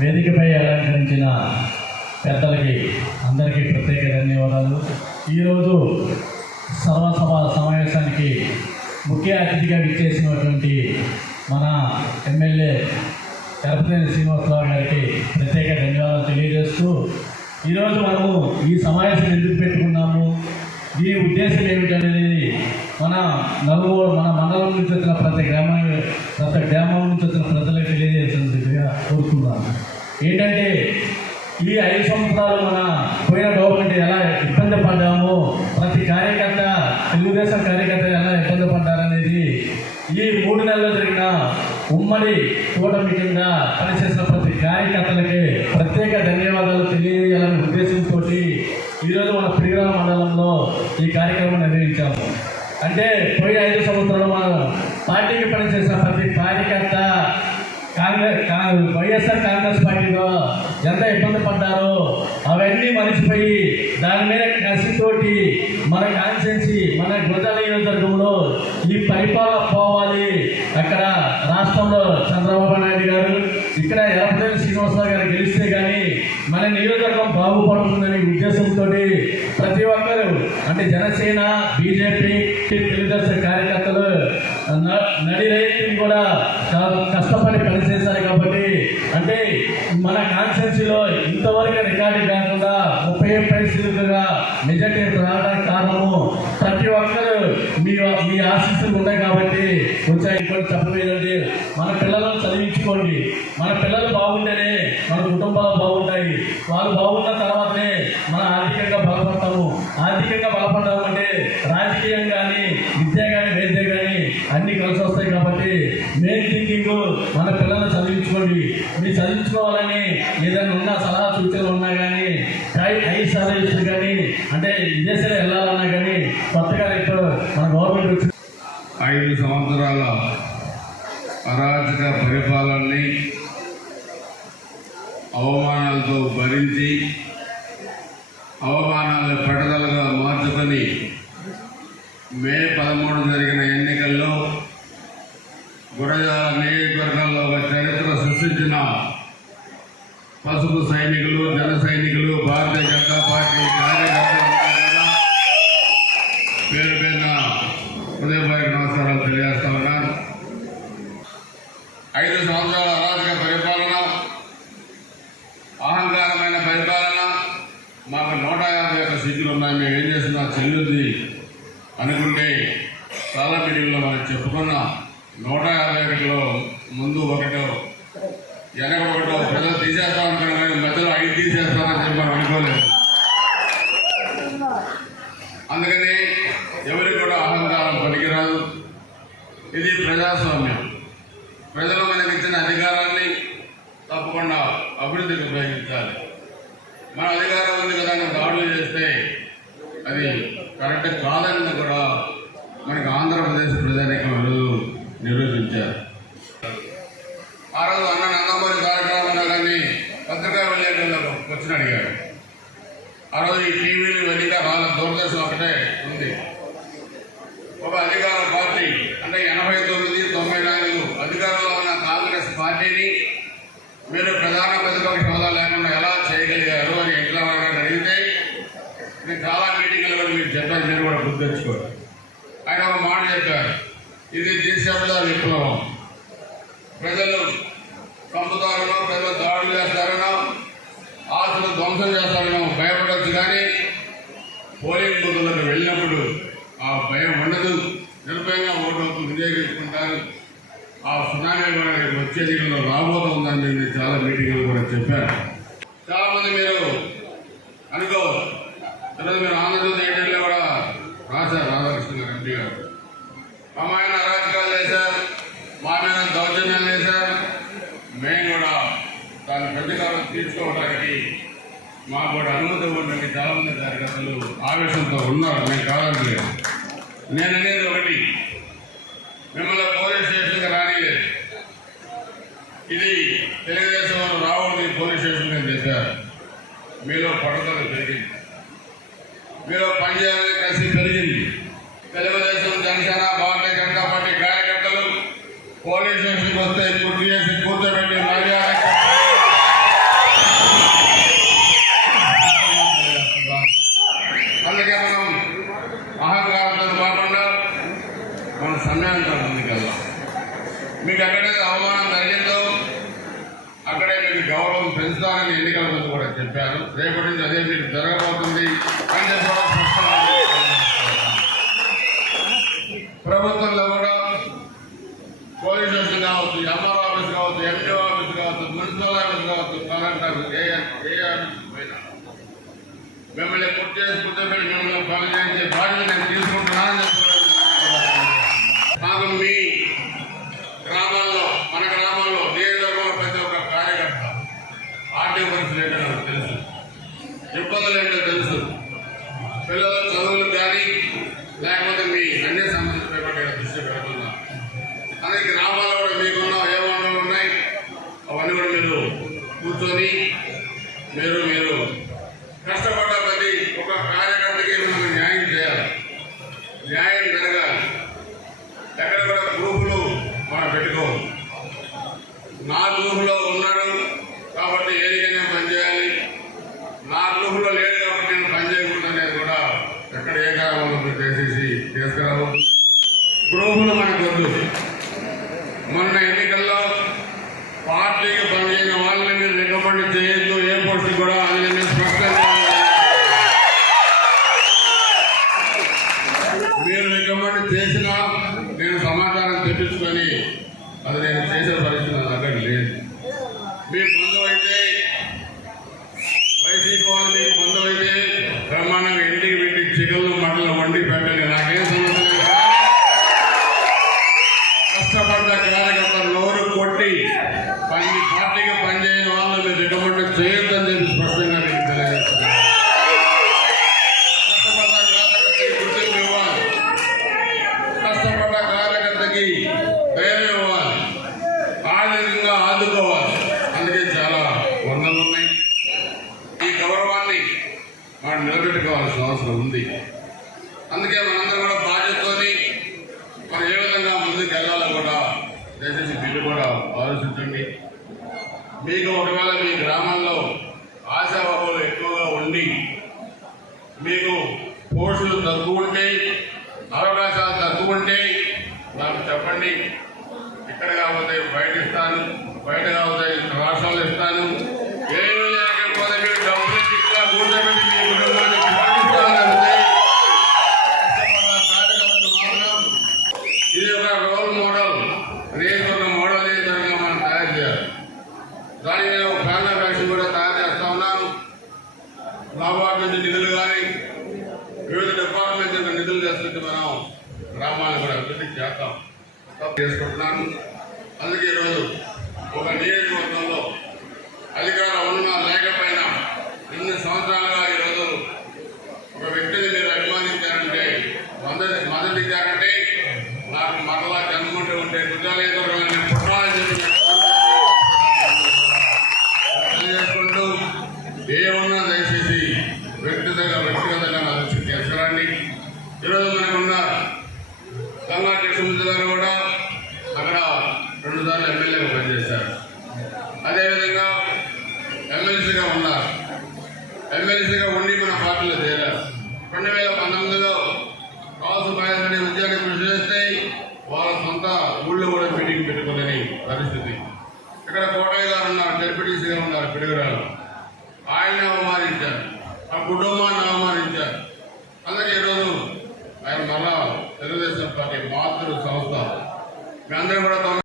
వేదికపై అలంకరించిన పెద్దలకి అందరికీ ప్రత్యేక ధన్యవాదాలు. ఈరోజు సర్వసభ సమావేశానికి ముఖ్య అతిథిగా విచ్చేసినటువంటి మన ఎమ్మెల్యే తిరుపతి శ్రీనివాసరావు గారికి ప్రత్యేక ధన్యవాదాలు తెలియజేస్తూ ఈరోజు మనము ఈ సమావేశం ఎందుకు పెట్టుకున్నాము? దీని ఉద్దేశం ఏమిటనేది మన నలుగురు మన మండలం నుంచి వచ్చిన ప్రతి గ్రామం ప్రతి గ్రామం నుంచి వచ్చిన ప్రజలకు ఏంటంటే ఈ ఐదు సంవత్సరాలు మన పోయిన గవర్నమెంట్ ఎలా ఇబ్బంది పడ్డామో ప్రతి కార్యకర్త తెలుగుదేశం కార్యకర్త ఎలా ఇబ్బంది పడ్డారనేది ఈ మూడు నెలల్లో జరిగిన ఉమ్మడి కూటమి కింద పనిచేసిన ప్రతి కార్యకర్తలకి ప్రత్యేక ధన్యవాదాలు తెలియజేయాలనే ఉద్దేశంతో ఈరోజు మన ప్రిగ్రామ మండలంలో ఈ కార్యక్రమం నిర్వహించాము. అంటే పోయిన ఐదు సంవత్సరాలు మన పార్టీకి పనిచేసిన ప్రతి కార్యకర్త కాంగ్రెస్ వైఎస్ఆర్ కాంగ్రెస్ పార్టీలో ఎంత ఇబ్బంది పడ్డారో అవన్నీ మర్చిపోయి దాని మీద కసితోటి మన కాన్స్టిట్యున్సీ మన గుజరాత్ నియోజకవర్గంలో ఈ పరిపాలన పోవాలి. అక్కడ రాష్ట్రంలో చంద్రబాబు నాయుడు గారు ఇక్కడ ఎరపతి శ్రీనివాసరావు గారు గెలిస్తే కానీ మన నియోజకవర్గం బాగుపడుతుందనే ఉద్దేశంతో ప్రతి ఒక్కరు అంటే జనసేన బీజేపీ తెలుగుదేశం కార్యకర్తలు నడి రైతులు కూడా చాలా కష్టపడి పనిచేశారు కాబట్టి అంటే మన కాన్స్టిట్యున్సీలో ఇంతవరకు రికార్డు కాకుండా ముప్పై పరిస్థితులుగా మెజార్టీ రావడానికి కారణము ప్రతి ఒక్కరు మీ మీ ఆశీస్సులు ఉన్నాయి కాబట్టి వచ్చాయి ఇప్పుడు చెప్పలేదండి మన పిల్లలను చదివించుకోండి. మన పిల్లలు బాగుంటేనే మన కుటుంబాలు బాగుంటాయి. వాళ్ళు బాగున్న తర్వాతనే మన ఆర్థికంగా తెలుసుకోవాలని ఏదైనా ఉన్నా సలహా సూచనలు ఉన్నా కానీ ఐదు సర్వీసులు కానీ అంటే విదేశాలు వెళ్ళాలన్నా కానీ కొత్తగా ఇప్పుడు మన గవర్నమెంట్ ఐదు సంవత్సరాల అరాచక పరిపాలనని అవమానాలతో భరించి బంధు సైనికులు జన సైనికులు భారతీయ జనతా పార్టీ కార్యకర్తలు పేరు పేరున హృదయపూర్వక నమస్కారాలు తెలియజేస్తా ఉన్నాను. ఐదు సంవత్సరాల అరాజక పరిపాలన అహంకారమైన పరిపాలన మాకు నూట యాభై ఒక్క సీట్లు ఉన్నాయి. మేము ఏం చేస్తున్నా? చెల్లుద్ది అనుకుంటే చాలా మీటింగ్లో మనం చెప్పుకున్నాం నూట యాభై ఒకటిలో ముందు ఒకటో వెనక ప్రజలు తీసేస్తాం అనుకున్నాం కానీ మధ్యలో ఐదు తీసేస్తామని చెప్పి మనం అనుకోలేదు. అందుకని ఎవరికి కూడా అహంకారం పనికిరాదు. ఇది ప్రజాస్వామ్యం. ప్రజలు మనకి ఇచ్చిన అధికారాన్ని తప్పకుండా అభివృద్ధికి ఉపయోగించాలి. మన అధికారం ఉంది కదా అని దాడులు చేస్తే అది కరెక్ట్ కాదని కూడా మనకి ఆంధ్రప్రదేశ్ ప్రజానికం ఈరోజు నిరూపించారు దూరదర్శన్ ఒకటే ఉంది. ఒక అధికార పార్టీ అంటే ఎనభై తొమ్మిది తొంభై నాలుగు అధికారంలో ఉన్న కాంగ్రెస్ పార్టీని మీరు ప్రధాన ప్రతిపక్ష హోదా లేకుండా ఎలా చేయగలిగారు అని ఎట్లా గారిని అడిగితే నేను చాలా మీటింగ్లు కూడా మీరు చెప్పారు మీరు కూడా గుర్తుంచుకోండి ఆయన ఒక మాట చెప్పారు ఇది దేశంలో విప్లవం. ప్రజలు చంపుతారనో ప్రజలు దాడులు చేస్తారనో ఆస్తులు ధ్వంసం చేస్తారనో భయం ఉండదు. నిర్భయంగా ఓటు హక్కు వినియోగించుకుంటారు. ఆ సునామీ కూడా వచ్చే దీనిలో రాబోతుందని నేను చాలా మీటింగ్లు కూడా చెప్పాను. చాలా మంది మీరు అనుకోవచ్చు మీరు ఆంధ్రప్రదేశ్ ఏంటంటే కూడా రాశారు రాధాకృష్ణ గారు ఎంపీ గారు. మా ఆయన అరాచకాలు చేశారు మా మీద దౌర్జన్యాలు చేశారు. మేము కూడా దాని ప్రతీకారం తీర్చుకోవడానికి మాకు కూడా అనుమతి ఉండండి చాలా మంది కార్యకర్తలు ఆవేశంతో ఉన్నారు. మేము కాదనలేదు నేను అనేది ఒకటి. మిమ్మల్ని పోలీస్ స్టేషన్కి రానిలేదు ఇది తెలుగుదేశం వాళ్ళు రావుడిని పోలీస్ స్టేషన్లో చేశారు. మీలో పట్టుదల పెరిగింది. మీరు పనిచేయాలని చెప్పాను రేపటి నుంచి అదే మీరు జరగబోతుంది మీటింగ్ పెట్టి జగన్లో విధానాలు కూడా దయచేసి మీరు కూడా ఆలోచించండి. మీకు ఒకవేళ మీ గ్రామాల్లో ఆశాభావాలు ఎక్కువగా ఉండి మీకు పోస్టులు తగ్గుకుంటే అవకాశాలు ఉంటే నాకు చెప్పండి. ఇక్కడ కాకపోతే బయట ఇస్తాను బయట కాకపోతే చేసుకుంటున్నాను. అందుకే ఈరోజు ఒక నియోజకవర్గంలో అధికారం ఉన్నా లేకపోయినా ఇన్ని సంవత్సరాలుగా ఈరోజు ఒక వ్యక్తిని మీరు అభిమానించారంటే మొదటి మొదటిచ్చారంటే నాకు మరలా చదువుకుంటూ ఉంటే రుద్రాలయం పుట్టాలని చెప్పి చేసుకుంటూ ఏమున్నా దయచేసి వ్యక్తిగత వ్యక్తిగతంగా ఆలోచించారు సరే ఈరోజు మనకున్న కర్ణాటక సుమిత్ర గారు కూడా అక్కడ రెండు సార్లు ఎమ్మెల్యేగా పనిచేశారు. అదేవిధంగా ఎమ్మెల్సీగా ఉన్నారు. ఎమ్మెల్సీగా ఉండి మన పార్టీలో చేరారు. రెండు వేల పంతొమ్మిదిలో కాసు బాయస్ ఉద్యోగం కృషి చేస్తే వాళ్ళ సొంత ఊళ్ళో కూడా మీటింగ్ పెట్టుకునే పరిస్థితి. ఇక్కడ కోటయ్య గారు ఉన్నారు డెప్యూటీసీగా ఉన్నారు పిడుగురాలు ఆయన అవమానించారు. ఆ కుటుంబాన్ని అవమానించారు. అందుకే ఈరోజు ఆయన మళ్ళా తెలుగుదేశం పార్టీ మాతృ సంస్థ. మేమందరం కూడా